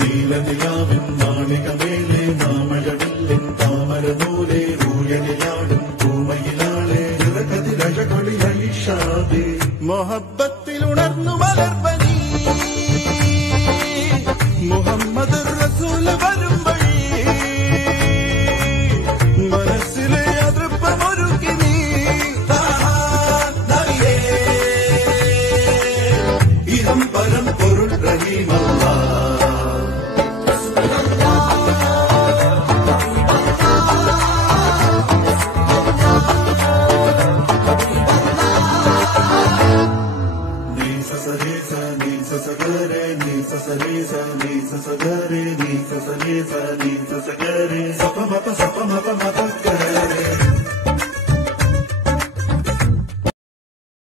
നീലനിലാവിൻ മാളികമേലെ മാമഴവില്ലിൻ താമരനൂലെ ഊയലിലാടും പൂമയിലാളെ കതിരഴകൊളി ഐഷാദേ മൊഹബത്തിൽ ഉണർന്നു മലർവനി മുഹമ്മദ് റസൂൽ വരും വഴി മനസ്സിലെ അതൃപ്പമൊരുക്കി നീ ഇഹം പരം പൊരുൾ റഹീമല്ല Sa